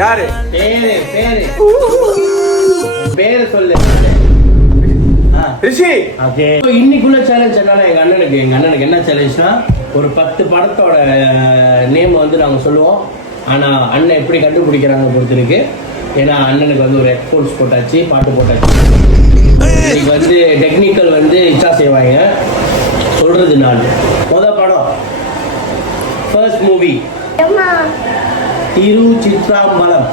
யாரு? பேரு பேரு பேரு சொல்லு. ரிஷி. ஓகே, இன்னைக்குள்ள சேலஞ்ச் என்னன்னா எங்க அண்ணனுக்கு என்ன சேலஞ்ச்னா ஒரு 10 படத்தோட நேம் வந்து நாங்க சொல்லுவோம். ஆனா அண்ணன் எப்படி கண்டுபிடிக்கிறாங்க பொறுத்திருக்கு. ஏன்னா அண்ணனுக்கு வந்து ஒரு ஹெட்ஃபோன்ஸ் போட்டாச்சு, பாட்டு போட்டாச்சு. இன்னைக்கு வந்து டெக்னிக்கல் வந்து இச்சா செய்வாங்க. சொல்றது நான் படம் ஃபர்ஸ்ட் மூவி திருச்சித்ராம்பலம்.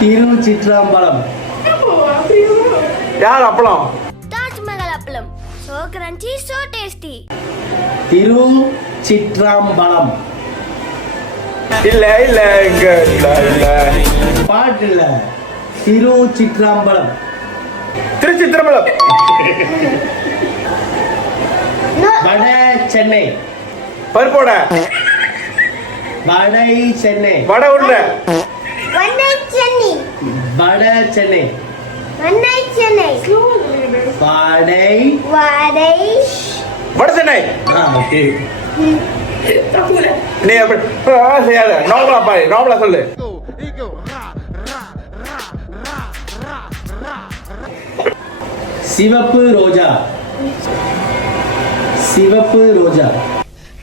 திருச்சித்ராம்பலம். யார் அப்பளம்? தாஜ்மஹால் அப்பளம். So crunchy, so tasty. திருச்சித்ராம்பலம். இல்ல இல்ல இங்க இல்ல பாட்டு இல்ல, திருச்சித்ராம்பலம். திருச்சித்ரம்பலம். வட சென்னை. பருப்போட. வடை சென்னை. வட உருண்டை. வடை சென்னை. வட சென்னை. வடை சென்னை. வடை வடை வட சென்னை. ஓகே. நீ அப்படி செய்யாத. நார்மலா பாரு, நார்மலா சொல்லு. சிவப்பு ரோஜா. சிவப்பு ரோஜா.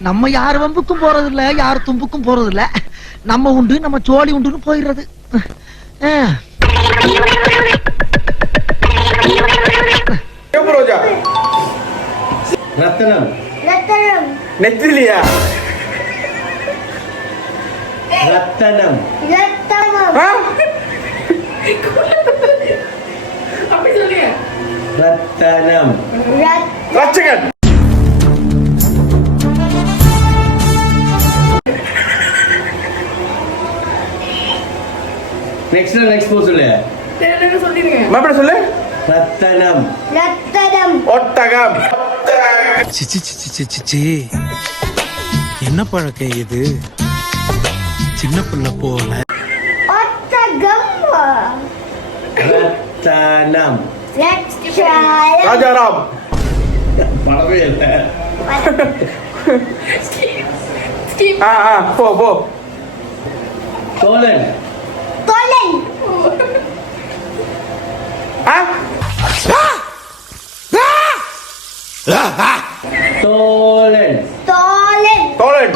நம்ம யார் வம்புக்கும் போறது இல்ல, யார் தும்புக்கும் போறது இல்ல. நம்ம உண்டு, நம்ம சோழி உண்டுன்னு போயிடுறது. சிவப்பு ரோஜா. ரத்தனம். ரத்தனம். நெத்திலியா? ரத்தனம். ரத்தனம். ரத்தனம். ரட்சகன். நெக்ஸ்ட் போ சொல்லு. மறுபடியும் சொல்லு. ரத்தனம். ரத்தனம். ஒட்டகம். சிச்சி என்ன பழக்கம் இது? சின்ன பிள்ளை போல. ஒட்டகம். ரத்தனம். ராஜாராம். படவே இல்ல. போ போ. தோழன். தோழன். தோழன். தோழன். தோழன்.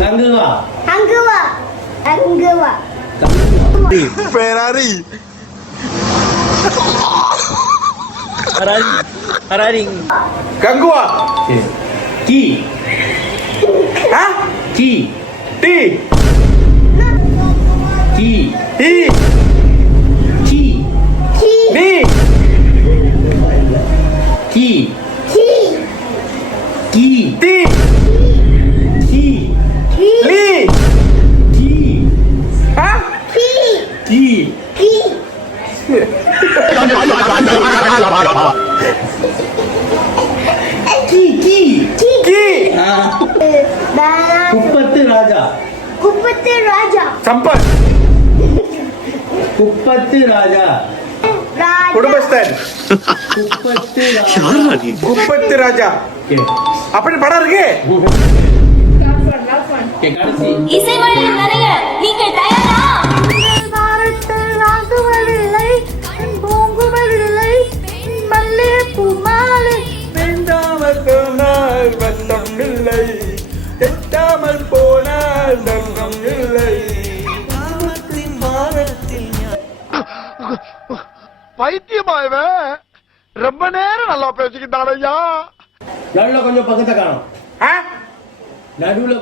கங்குவா. அங்குவா. அங்குவா. Ferrari. கங்குவா. கீ. கீ. டி. கீ. டி. கீ. நீ. கீ. கீ. கீ. டி. கீ. லீ. கீ. கீ. கீ. கீ. கீ. கீ. கீ. குப்பத்து ராஜா. குப்பத்து ராஜா. சம்பத். குப்பத்து ராஜா. குடும்பஸ்தன். குப்பத்து ராஜா. குப்பத்து ராஜா. அப்படி படம் இருக்கு. கடைசி. இசைமலையில் நிறைய நீங்கள் தயாரா? எட்டாமல் போனால் நன்றம் இல்லை. பைத்தியமாயவே ரொம்ப நேரம் நல்லா பேசிக்கிட்டான் ஐயா. நடுவுல கொஞ்சம் பக்கத்தை காணும். நடுவுல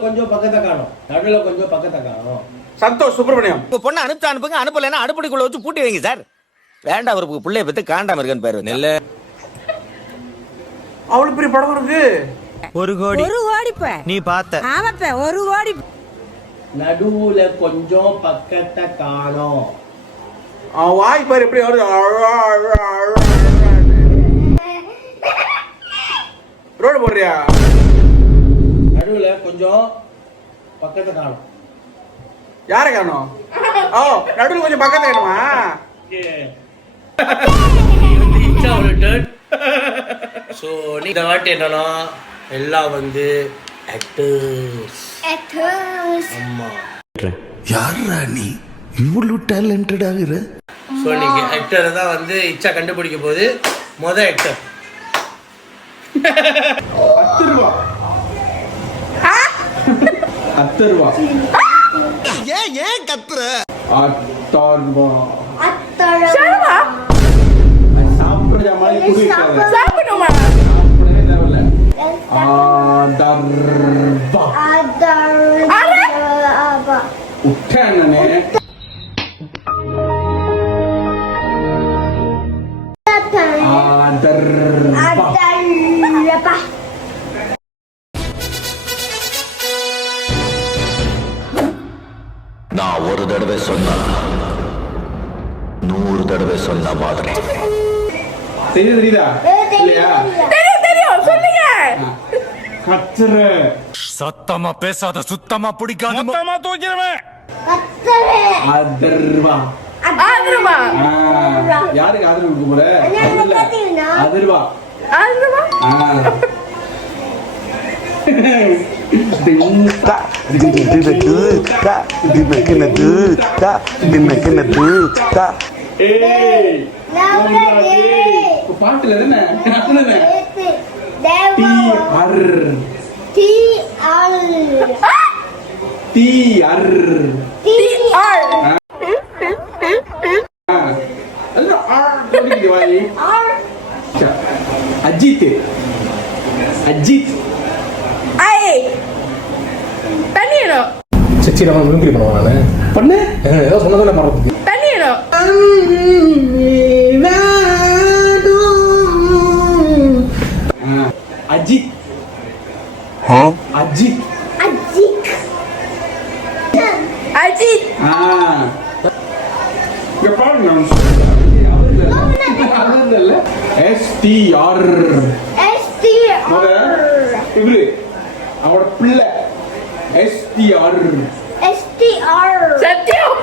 கொஞ்சம் பக்கத்தை காணும். சந்தோஷ் சுப்பிரமணியம். பொண்ணு அனுப்புங்க, அனுப்பலன்னா அடுப்படிக்குள்ள வச்சு பூட்டி வைங்க சார். வேண்டாம், அவருக்கு பிள்ளைய பத்தி காண்டாம இருக்கன்னு பேரு நெல்ல. அவ்வளவு பெரிய படம் இருக்கு. 1 கோடி நீ பார்த்த. ஆமாப்ப 1 கோடி. நடுவுல கொஞ்சம் பக்கத்தை காணும். அவன் வாய் பாரு எப்படி வருது. ரோடு போடுறியா? நடுவுல கொஞ்சம் பக்கத்தை காணும். யாரை காணும்? ஓ, நடுவுல கொஞ்சம் பக்கத்தை காணுமா? ஸோ நீ இந்த வாட்டி என்னன்னா எல்லாம் வந்து ஆக்டர்ஸ். ஆமா, யாரா நீ இவ்வளவு டேலண்டட் ஆகுற? ஸோ நீங்க ஆக்டரை தான் வந்து இச்சா கண்டுபிடிக்க போது. மொதல் ஆக்டர் 10 ரூபா. 10 ரூபா. ஏன் கத்துற? 10 ரூபா. சாப்பிடுற மாதிரி குடிக்காத. சாப்பிடவே தேவையில்ல. 10 ரூபா. உட்டானே. நான் ஒரு தடவை சொன்னா 100 தடவை சொன்ன மாதிரி. தெரியுதா இல்லையா? தெரியும் சொல்லுங்க. கத்துற. சத்தமா பேசாத, சுத்தமா பிடிக்காத, மொத்தமா தூக்கிடுவேன். 10 ரூபா. யாருக்கு ஆதரவு கொடுக்க போற? 10 ரூபா. பாட்டுல அஜித். அஜித் சச்சி நம்ம விரும்பி பண்ணுவாங்க. நான் பண்ணு ஏதோ சொன்னதோட மறந்துக்கு அஜித். அஜித். அஜித். STR. இவரு அவரோட பிள்ளை. STR. சத்தியம்.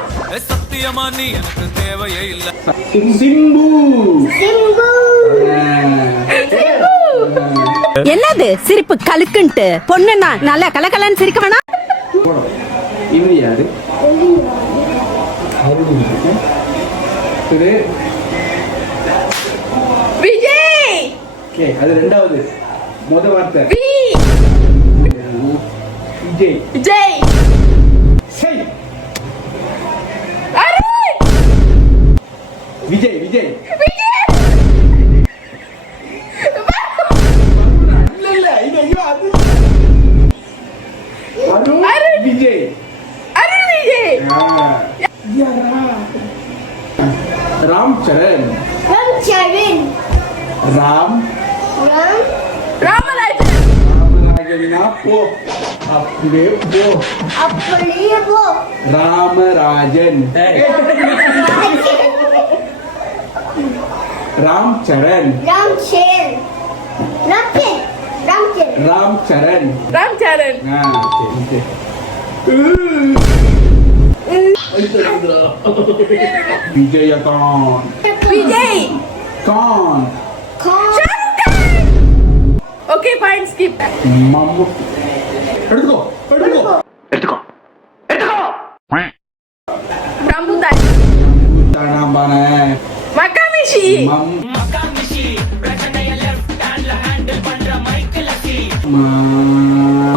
சத்தியமா நீ எனக்கு தேவையே இல்ல. சிம்பு. என்னது சிரிப்பு கலுக்குன்ட்டு? பொண்ணுன்னா நல்லா கலகலன்னு சிரிக்க வேணா. இவரு யாரு? விஜய். அது ரெண்டாவது. முத வார்த்தை விஜய். விஜய். விஜய். விஜய். விஜய். ராம் சரண். ராமராஜனா போ. அப்படியே போ. Ramarajan. Ram Charan. Ram Charan. Vijayakanth. Vijayakanth. Okay fine skip. Mammootty. எடுத்துக்கோ. ரம்புதான். தானாம்பான. மக்காமிஷி.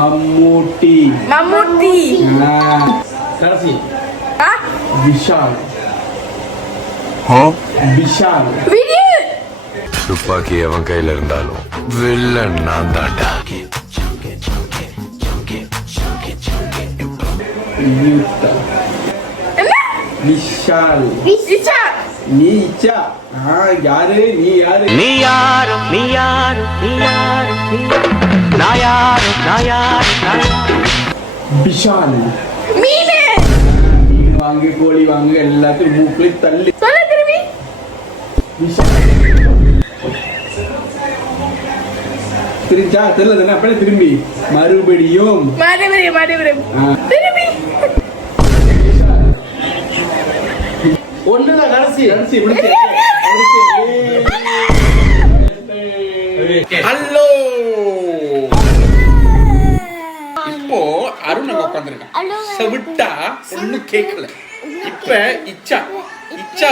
மம்முட்டி. கடைசி விஷால். விஷால். துப்பாக்கி அவன் கையில இருந்தாலும் வில்லன் நான் தாண்டா. விஷால். நீ இச்சா. யாரு நீ? யாரு நீ? யாரு நீ? யாரு நீ? யாரு நீ? நான் யாரு? நான் யாரு? விஷால். மீன் வாங்கு, கோழி வாங்கு, எல்லாத்தையும் மூக்குல தள்ளி. தெரிஞ்சா தெரியல. அப்படியே திரும்பி மறுபடியும் திரும்பி. ஒண்ணுதான் கடைசி. ஹலோ. இப்போ அருண் அங்க உட்காந்துருக்கான். செவிட்டா ஒண்ணும் கேட்கல. இப்ப இச்சா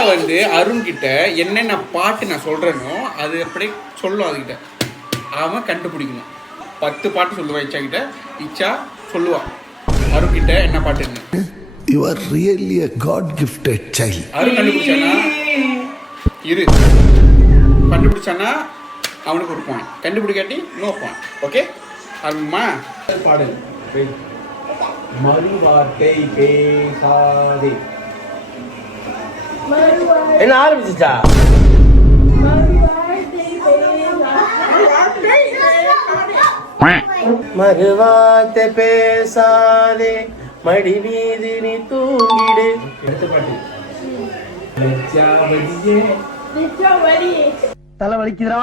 வந்து அருண் கிட்ட என்னென்ன பாட்டு நான் சொல்றேனோ அது அப்படியே சொல்லும். அதுகிட்ட அவன் கண்டுபிடிக்கணும். 10 பாட்டு சொல்லுவான் இச்சா கிட்ட. இச்சா சொல்லுவான் அருண் கிட்ட என்ன பாட்டுன்னு. You are really a God gifted child. Arun கண்டுபிடிச்சானா அவனுக்கு ஒரு பாயிண்ட், கண்டுபிடிக்காட்டி நோ பாயிண்ட். ஓகே அருண்மா பாடு. மறுவார்த்தை பேசாதே. என்ன ஆரம்பிச்சுச்சா? மறுவார்த்தை பேசாதே மடி மீது நீ தூங்கிடு. அடுத்த பாட்டு. தலை வலிக்குதுடா,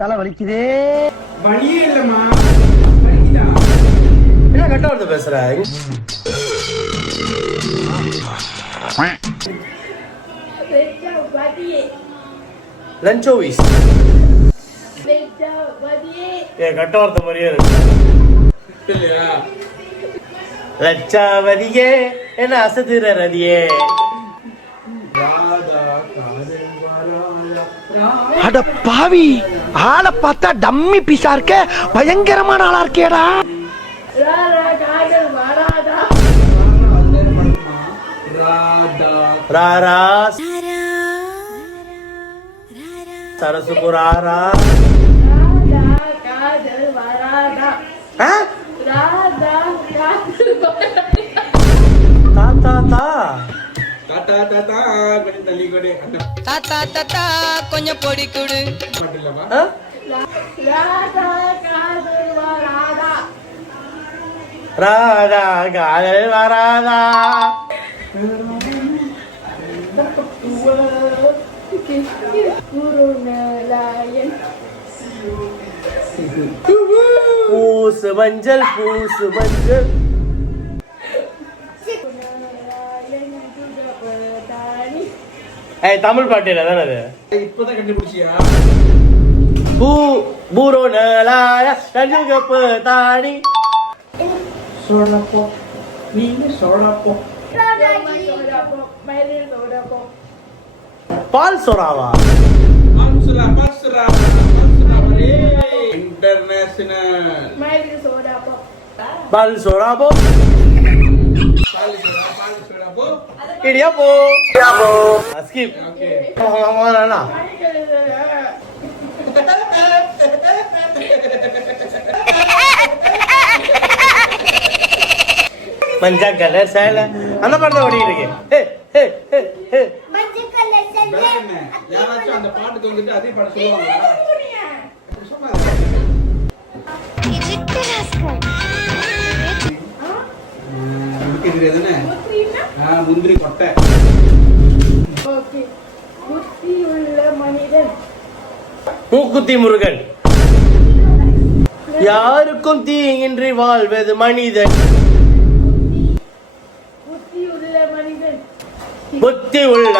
தலை வலிக்குதே. வழியே இல்லம்மா. என்ன கட்ட வந்து பேசுற? லஞ்சோவிஸ் கட்ட வார்த்தை மாதிரியே இருக்கு. லட்சாவதியே என்ன அசதுற ரதியே. அட பாவி, ஆளை பார்த்தா டம்மி பீஸா இருக்க, பயங்கரமான ஆளா இருக்கேடா. ராரா சரசுக்கு ராரா. கொஞ்சம் தள்ளி கொடு. தாத்தா தாத்தா கொஞ்சம் பொடி கொடு. பாட்டு இல்லவா? ராதா காதல் வராதா. பூசு மஞ்சள் பூசு மஞ்சள். தமிழ் பாட்டு இல்ல தானே அது? இப்பதான் கண்டுபிடிச்சியா? பூரோ நலாய கஞ்சுகப்பு தாடி. சோழப்போ நீங்க சோழப்போ. பால் சோறாவா? இன்டர்நேஷனல் பால் சோறாபோ. இடியாப்போ. ஸ்கிப். மஞ்சா கலர் சேலை அந்த பாட்டு தான் ஓடிட்டு இருக்கு. யாராச்சும் அந்த பாட்டுக்கு வந்துட்டு அதே பாட்டு சொல்லுவாங்களா? முந்திரி கொட்டை. மூக்குத்தி முருகன். யாருக்கும் தீங்கின்றி வாழ்வது மனிதன். புத்தி உள்ள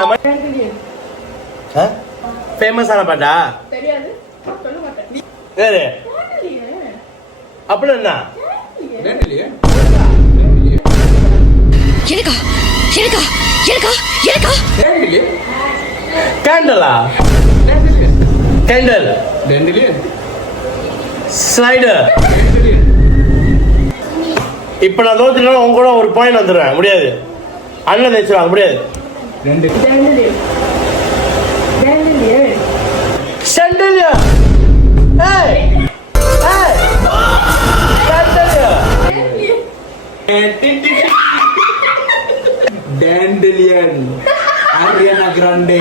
ஃபேமஸான பாட்டா? வேறு அப்படி என்ன? கேண்டலா? Candle slider. இப்ப நான் தோத்துட்டா உங்க கூட ஒரு பாயிண்ட் வந்துடுவேன். முடியாது, அண்ணன் தேய்ச்சிருவாங்க. முடியாது. டேண்டலியன் ஆரியானா கிராண்டே.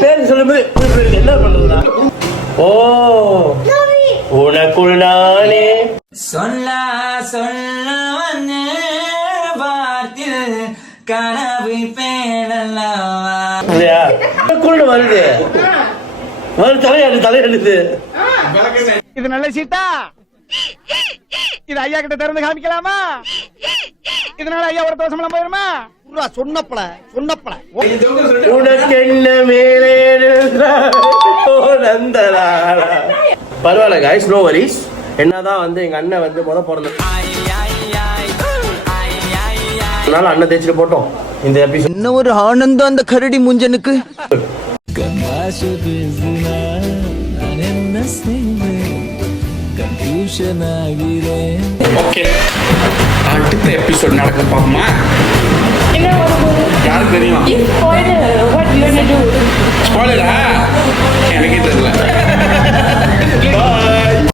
பேர் சொல்லும்போது என்ன பண்றதுடா? ஓ, உனக்குள் நானே சொல்ல சொல்ல வந்து வார்த்தில் கனவு பேணல்லவா. உனக்குள் வருது. தலையெடுத்து இது நல்ல சீட்டா இது ஐயா கிட்ட திறந்து காமிக்கலாமா இதனால ஐயா ஒரு தோசமெல்லாம் போயிருமா சொன்னப்பல உனக்கு என்ன மேலே பரவாயில்ல guys, no worries. என்னதான் வந்து எங்க அண்ணன் வந்து பிறந்த அதனால அண்ணன் தேய்ச்சிட்டு போட்டோம் இந்த எபிசோட். என்ன ஒரு ஆனந்தம் அந்த கரடி முஞ்சனுக்கு. ஓகே, அடுத்த எபிசோட் நடக்க பாப்போமா? யாருக்கு தெரியும்? ஸ்பாயிலரா? எனக்கே தெரியல.